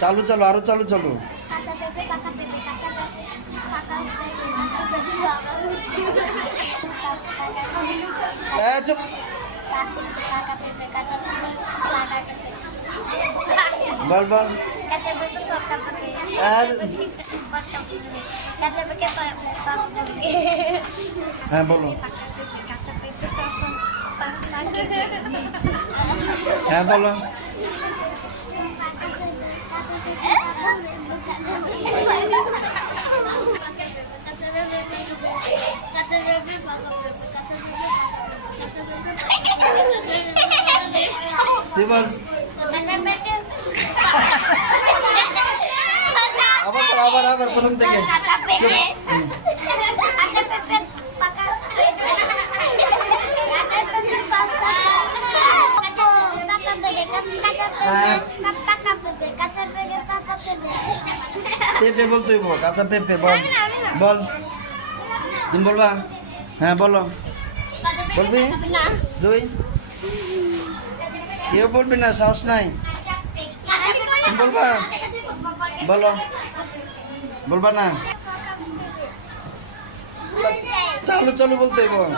চালু চালু আরো চালু চালু। চুপ। বল বল। হ্যাঁ বলো। হ্যাঁ বলো। তুই বল। আবার আবার প্রথম থেকে। পেঁপে বল, তুই বল। কাঁচা পেঁপে বল বল। তুমি বলবা? হ্যাঁ বলো। বলবি? দুই। কেউ বলবি না, সাহস নাই। তুমি বলবা? বলো। বলবা না? চালু চালু বলতে বল।